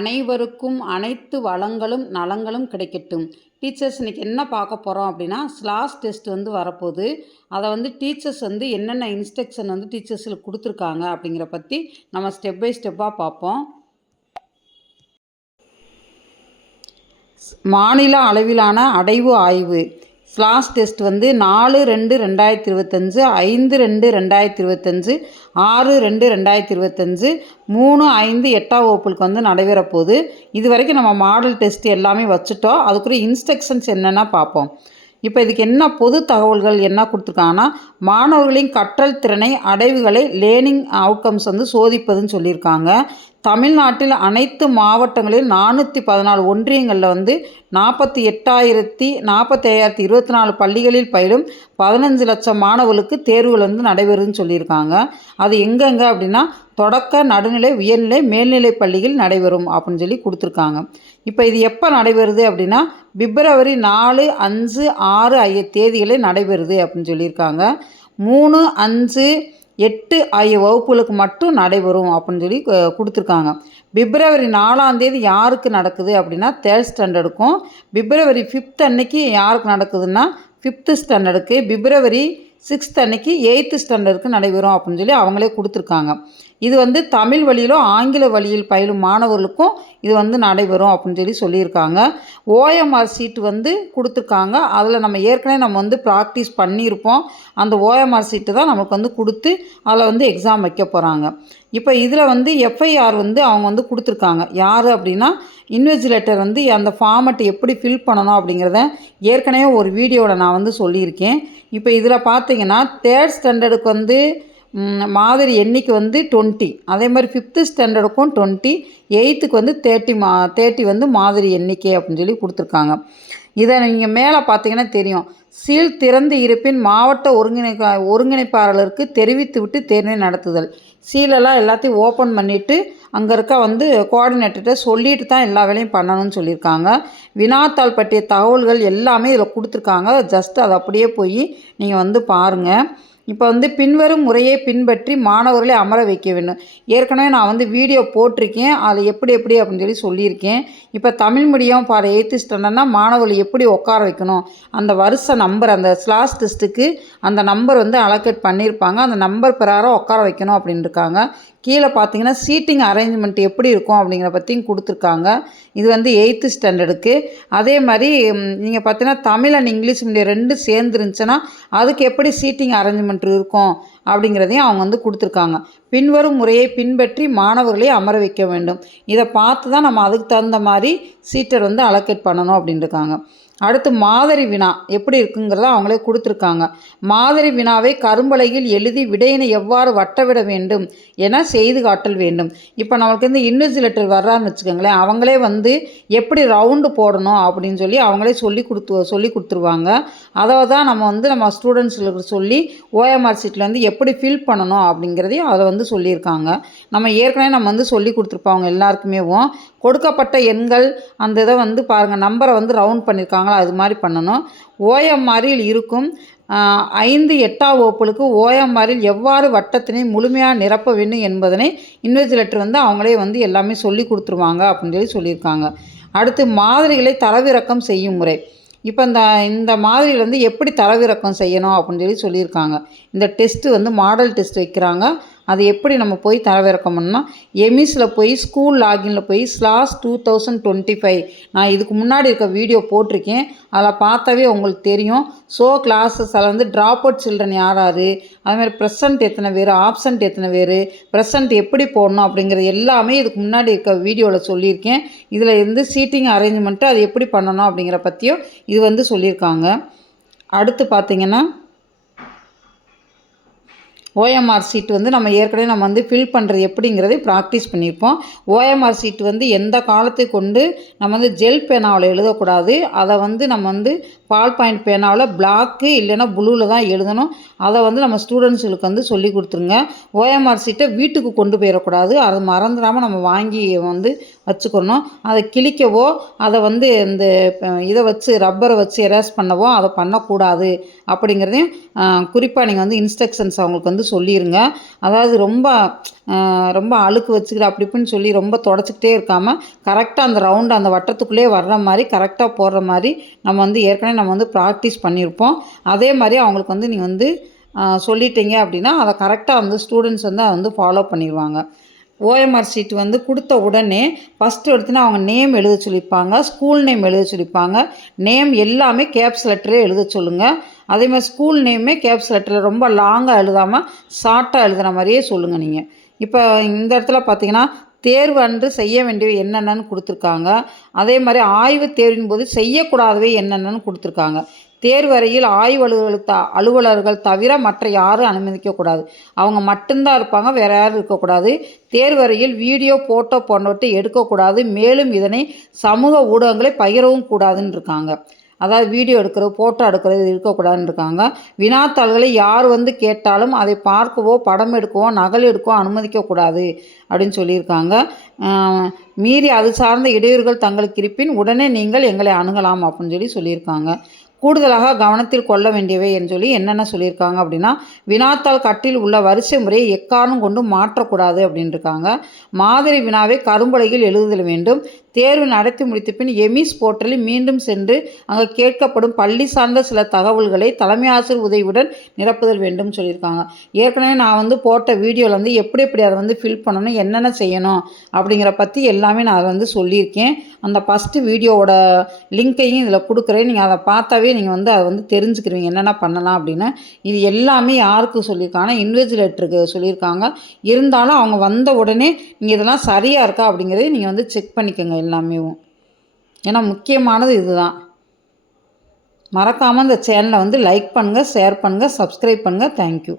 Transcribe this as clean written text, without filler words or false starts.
அனைவருக்கும் அனைத்து வளங்களும் நலங்களும் கிடைக்கட்டும். டீச்சர்ஸ் இன்றைக்கி என்ன பார்க்க போகிறோம் அப்படின்னா, ஸ்லாஸ் டெஸ்ட் வந்து வரப்போகுது. அதை வந்து டீச்சர்ஸ் வந்து என்னென்ன இன்ஸ்ட்ரக்ஷன் வந்து டீச்சர்ஸுக்கு கொடுத்துருக்காங்க அப்படிங்கிற பற்றி நம்ம ஸ்டெப் பை ஸ்டெப்பாக பார்ப்போம். மாநில அளவிலான அடைவு ஆய்வு ஸ்லாஸ் டெஸ்ட் வந்து 4/2/2025, 5/2/2025, 6/2/2025, 3/5 8ஆம் வகுப்புக்கு வந்து நடைபெற போகுது. இது வரைக்கும் நம்ம மாடல் டெஸ்ட் எல்லாமே வச்சுட்டோம். அதுக்குரிய இன்ஸ்ட்ரக்ஷன்ஸ் என்னென்னா பார்ப்போம். இப்போ இதுக்கு என்ன பொது தகவல்கள் என்ன கொடுத்துருக்காங்கன்னா, மாணவர்களின் கற்றல் திறனை அடைவுகளை லேர்னிங் அவுட்கம்ஸ் வந்து சோதிப்பதுன்னு சொல்லியிருக்காங்க. தமிழ்நாட்டில் அனைத்து மாவட்டங்களில் 414 ஒன்றியங்களில் வந்து 48,24 பள்ளிகளில் பயிலும் 15 லட்சம் மாணவர்களுக்கு தேர்வுகள் வந்து நடைபெறுதுன்னு சொல்லியிருக்காங்க. அது எங்கெங்கே அப்படின்னா, தொடக்க, நடுநிலை, உயர்நிலை, மேல்நிலை பள்ளிகள் நடைபெறும் அப்படின்னு சொல்லி கொடுத்துருக்காங்க. இப்போ இது எப்போ நடைபெறுது அப்படின்னா, பிப்ரவரி 4, 5, 6 தேதிகளில் நடைபெறுது அப்படின்னு சொல்லியிருக்காங்க. 3, 5, 8 ஆகிய வகுப்புகளுக்கு மட்டும் நடைபெறும் அப்படின்னு சொல்லி கொடுத்துருக்காங்க. பிப்ரவரி 4ஆம் தேதி யாருக்கு நடக்குது அப்படின்னா 3rd ஸ்டாண்டர்டுக்கும், பிப்ரவரி 5 அன்னைக்கு யாருக்கு நடக்குதுன்னா 5th ஸ்டாண்டர்டுக்கு, பிப்ரவரி 6 அன்னைக்கு 8th ஸ்டாண்டர்டுக்கு நடைபெறும் அப்படின்னு சொல்லி அவங்களே கொடுத்துருக்காங்க. இது வந்து தமிழ் வழியிலும் ஆங்கில வழியில் பயிலும் மாணவர்களுக்கும் இது வந்து நடைபெறும் அப்படின்னு சொல்லியிருக்காங்க. OMR சீட்டு வந்து கொடுத்துருக்காங்க. அதில் நம்ம ஏற்கனவே வந்து ப்ராக்டிஸ் பண்ணியிருப்போம். அந்த OMR சீட்டு தான் நமக்கு வந்து கொடுத்து அதில் வந்து எக்ஸாம் வைக்க போகிறாங்க. இப்போ இதில் வந்து FIR வந்து அவங்க வந்து கொடுத்துருக்காங்க. யார் அப்படின்னா, இன்விஜிலேட்டர் வந்து அந்த ஃபார்மெட் எப்படி ஃபில் பண்ணணும் அப்படிங்கிறத ஏற்கனவே ஒரு வீடியோவில் நான் வந்து சொல்லியிருக்கேன். இப்போ இதில் பார்த்தீங்கன்னா 3rd ஸ்டாண்டர்டுக்கு வந்து மாதிரி எண்ணிக்கை வந்து 20, அதே மாதிரி 5th ஸ்டாண்டர்டுக்கும் 20, 8th வந்து 30 வந்து மாதிரி எண்ணிக்கை அப்படின்னு சொல்லி கொடுத்துருக்காங்க. இதை நீங்கள் மேலே பார்த்தீங்கன்னா தெரியும். சீல் திறந்து இருப்பின் மாவட்ட ஒருங்கிணைப்பாளருக்கு தெரிவித்து விட்டு தேர்வை நடத்துதல். சீலெல்லாம் எல்லாத்தையும் ஓப்பன் பண்ணிவிட்டு அங்கே இருக்க வந்து கோஆர்டினேட்டர்கிட்ட சொல்லிட்டு தான் எல்லா வேலையும் பண்ணணும்னு சொல்லியிருக்காங்க. வினாத்தாள் பற்றிய தகவல்கள் எல்லாமே இதில் கொடுத்துருக்காங்க. ஜஸ்ட் அதை அப்படியே போய் நீங்கள் வந்து பாருங்கள். இப்போ வந்து பின்வரும் முறையை பின்பற்றி மாணவர்களை அமர வைக்க வேண்டும். ஏற்கனவே நான் வந்து வீடியோ போட்டிருக்கேன். அதில் எப்படி அப்படின்னு சொல்லியிருக்கேன். இப்போ தமிழ் மீடியம் ஃபார் 8th ஸ்டாண்டர்ட்னா மாணவர்களை எப்படி உட்கார வைக்கணும், அந்த வருஷ நம்பர், அந்த ஸ்லாஸ் டெஸ்ட்டுக்கு அந்த நம்பர் வந்து அலோகேட் பண்ணியிருப்பாங்க. அந்த நம்பர் பிரகாரம் உட்கார வைக்கணும் அப்படின்னு இருக்காங்க. கீழே பார்த்தீங்கன்னா சீட்டிங் அரேஞ்ச்மெண்ட் எப்படி இருக்கும் அப்படிங்கிற பற்றியும் கொடுத்துருக்காங்க. இது வந்து 8th ஸ்டாண்டர்டுக்கு. அதே மாதிரி நீங்கள் பார்த்தீங்கன்னா தமிழ் அண்ட் இங்கிலீஷ் மீடியம் 2 சேர்ந்துருந்துச்சுன்னா அதுக்கு எப்படி சீட்டிங் அரேஞ்ச்மெண்ட் இருக்கும் அப்படிங்கிறதையும் அவங்க வந்து கொடுத்துருக்காங்க. பின்வரும் முறையை பின்பற்றி மாணவர்களை அமர வைக்க வேண்டும். இதை பார்த்து தான் நம்ம அதுக்கு தகுந்த மாதிரி சீட்டர் வந்து அலோகேட் பண்ணணும் அப்படின்னு இருக்காங்க. அடுத்து மாதிரி வினா எப்படி இருக்குங்கிறத அவங்களே கொடுத்துருக்காங்க. மாதிரி வினாவை கரும்பலகையில் எழுதி விடையினை எவ்வாறு வட்டவிட வேண்டும் என செய்து காட்டல் வேண்டும். இப்போ நம்மளுக்கு வந்து இன்விஜிலேட்டர் வர்றான்னு வச்சுக்கோங்களேன், அவங்களே வந்து எப்படி ரவுண்டு போடணும் அப்படின்னு சொல்லி அவங்களே சொல்லி கொடுத்துருவாங்க. அதை தான் நம்ம ஸ்டூடெண்ட்ஸுக்கு சொல்லி OMR சீட்டில் வந்து எப்படி ஃபில் பண்ணணும் அப்படிங்கிறதையும் அதை வந்து சொல்லியிருக்காங்க. நம்ம ஏற்கனவே வந்து சொல்லி கொடுத்துருப்பாங்க எல்லாருக்குமே. கொடுக்கப்பட்ட எண்கள் அந்த இதை வந்து பாருங்கள், நம்பரை வந்து ரவுண்ட் பண்ணியிருக்காங்களா அது மாதிரி பண்ணணும். OMRல் இருக்கும் 5, 8ஆம் வகுப்புகளுக்கு OMRல் எவ்வாறு வட்டத்தினை முழுமையாக நிரப்ப வேண்டும் என்பதனை இன்விஜிலேட்டர் வந்து அவங்களே வந்து எல்லாமே சொல்லி கொடுத்துருவாங்க அப்படின்னு சொல்லியிருக்காங்க. அடுத்து மாதிரிகளை தரவிறக்கம் செய்யும் முறை. இப்போ இந்த மாதிரியில் வந்து எப்படி தரவிறக்கம் செய்யணும் அப்படின்னு சொல்லியிருக்காங்க. இந்த டெஸ்ட்டு வந்து மாடல் டெஸ்ட் வைக்கிறாங்க. அது எப்படி நம்ம போய் தரவிறக்கம் பண்ணால், எமிஸில் போய் ஸ்கூல் லாகினில் போய் ஸ்லாஸ் 2025 நான் இதுக்கு முன்னாடி இருக்க வீடியோ போட்டிருக்கேன். அதில் பார்த்தாவே உங்களுக்கு தெரியும். கிளாஸஸ் அதில் வந்து ட்ராப் அவுட் சில்ட்ரன் யார், அதுமாதிரி ப்ரெசன்ட் எத்தனை பேர், ஆப்சண்ட் எத்தனை பேர், ப்ரெசன்ட் எப்படி போடணும் அப்படிங்கிறது எல்லாமே இதுக்கு முன்னாடி இருக்க வீடியோவில் சொல்லியிருக்கேன். இதில் இருந்து சீட்டிங் அரேஞ்ச்மெண்ட்டு அது எப்படி பண்ணணும் அப்படிங்கிற பற்றியும் இது வந்து சொல்லியிருக்காங்க. அடுத்து பார்த்திங்கன்னா OMR சீட்டு வந்து நம்ம ஏற்கனவே வந்து ஃபில் பண்ணுறது எப்படிங்கிறதை ப்ராக்டிஸ் பண்ணியிருப்போம். OMR சீட்டு வந்து எந்த காலத்தை கொண்டு நம்ம வந்து ஜெல் பேனாவில் எழுதக்கூடாது. அதை வந்து நம்ம வந்து பால் பாயிண்ட் பேனாவில் பிளாக்கு இல்லைன்னா ப்ளூவில் தான் எழுதணும். அதை வந்து நம்ம ஸ்டூடெண்ட்ஸுகளுக்கு வந்து சொல்லி கொடுத்துருங்க. ஓஎம்ஆர் ஷீட்டை வீட்டுக்கு கொண்டு போயிடக்கூடாது. அதை மறந்துடாமல் நம்ம வாங்கி வந்து வச்சுக்கணும். அதை கிழிக்கவோ அதை வந்து இந்த இதை வச்சு ரப்பரை வச்சு எரேஸ் பண்ணவோ அதை பண்ணக்கூடாது அப்படிங்கிறதையும் குறிப்பாக நீங்கள் வந்து இன்ஸ்ட்ரக்ஷன்ஸ் அவங்களுக்கு வந்து சொல்லிடுங்க. அதாவது ரொம்ப அழுக்கு வச்சுக்கிற அப்படி இப்படின்னு சொல்லி ரொம்ப தொடச்சிக்கிட்டே இருக்காமல் கரெக்டாக அந்த ரவுண்டு அந்த வட்டத்துக்குள்ளே வர்ற மாதிரி கரெக்டாக போடுற மாதிரி நம்ம வந்து ஏற்கனவே நம்ம வந்து ப்ராக்டிஸ் பண்ணியிருப்போம். அதே மாதிரி அவங்களுக்கு வந்து நீங்கள் வந்து சொல்லிட்டீங்க அப்படின்னா அதை கரெக்டாக வந்து ஸ்டூடெண்ட்ஸ் வந்து அதை வந்து ஃபாலோ பண்ணிடுவாங்க. ஓஎம்ஆர் ஷீட் வந்து கொடுத்த உடனே ஃபஸ்ட்டு எடுத்துன்னா அவங்க நேம் எழுத சொல்லியிருப்பாங்க, ஸ்கூல் நேம் எழுத சொல்லியிருப்பாங்க. நேம் எல்லாமே கேப்ஸ் லெட்டரே எழுத சொல்லுங்கள். அதேமாதிரி ஸ்கூல் நேமே கேப்ஸ் லெட்டரில் ரொம்ப லாங்காக எழுதாமல் ஷார்ட்டாக எழுதுகிற மாதிரியே சொல்லுங்கள் நீங்கள். இப்போ இந்த இடத்துல பார்த்தீங்கன்னா தேர்வு அன்று செய்ய வேண்டியவை என்னென்னு கொடுத்துருக்காங்க. அதே மாதிரி ஆய்வு தேர்வின் போது செய்யக்கூடாதவை என்னென்னு கொடுத்துருக்காங்க. தேர்வறையில் அலுவலர்கள் தவிர மற்ற யாரும் அனுமதிக்கக்கூடாது. அவங்க மட்டும்தான் இருப்பாங்க, வேறு யாரும் இருக்கக்கூடாது. தேர்வறையில் வீடியோ ஃபோட்டோ போன்றவற்றை எடுக்கக்கூடாது. மேலும் இதனை சமூக ஊடகங்களை பகிரவும் கூடாதுன்னு இருக்காங்க. அதாவது வீடியோ எடுக்கிறது ஃபோட்டோ எடுக்கிறது இருக்கக்கூடாதுன்னு இருக்காங்க. வினாத்தாள்களை யார் வந்து கேட்டாலும் அதை பார்க்கவோ படம் எடுக்கவோ நகல் எடுக்கவோ அனுமதிக்கக்கூடாது அப்படின்னு சொல்லியிருக்காங்க. மீறி அது சார்ந்த இடையூறுகள் தங்களுக்கு இருப்பின் உடனே நீங்கள் எங்களை அணுகலாம் அப்படின்னு சொல்லியிருக்காங்க. கூடுதலாக கவனத்தில் கொள்ள வேண்டியவை என்று சொல்லி என்னென்ன சொல்லியிருக்காங்க அப்படின்னா வினாத்தாள் கட்டில் உள்ள வரிசை முறையை எக்காரணம் கொண்டு மாற்றக்கூடாது அப்படின்ட்டுருக்காங்க. மாதிரி வினாவை கரும்பலகையில் எழுதுதல் வேண்டும். தேர்வு நடத்தி முடித்த பின் எமிஸ் போர்ட்டலில் மீண்டும் சென்று அங்கே கேட்கப்படும் பள்ளி சார்ந்த சில தகவல்களை தலைமை ஆசிரியர் உதவியுடன் நிரப்புதல் வேண்டும் சொல்லியிருக்காங்க. ஏற்கனவே நான் வந்து போட்ட வீடியோவில் வந்து எப்படி அதை வந்து ஃபில் பண்ணணும், என்னென்ன செய்யணும் அப்படிங்கிற பற்றி எல்லாமே நான் அதை வந்து சொல்லியிருக்கேன். அந்த ஃபஸ்ட்டு வீடியோவோட லிங்க்கையும் இதில் கொடுக்குறேன். நீங்கள் அதை பார்த்தாவே நீங்கள் வந்து அதை வந்து தெரிஞ்சுக்கிறீங்க என்னென்ன பண்ணலாம் அப்படின்னு. இது எல்லாமே யாருக்கு சொல்லியிருக்காங்கன்னா இன்விஜிலேட்டருக்கு சொல்லியிருக்காங்க. இருந்தாலும் அவங்க வந்த உடனே நீங்கள் இதெல்லாம் சரியாக இருக்கா அப்படிங்கிறத நீங்கள் வந்து செக் பண்ணிக்கோங்க எல்லாமே. ஏன்னா முக்கியமானது இதுதான். மறக்காமல் இந்த சேனலை வந்து லைக் பண்ணுங்கள், ஷேர் பண்ணுங்கள், சப்ஸ்கிரைப் பண்ணுங்கள். தேங்க்யூ.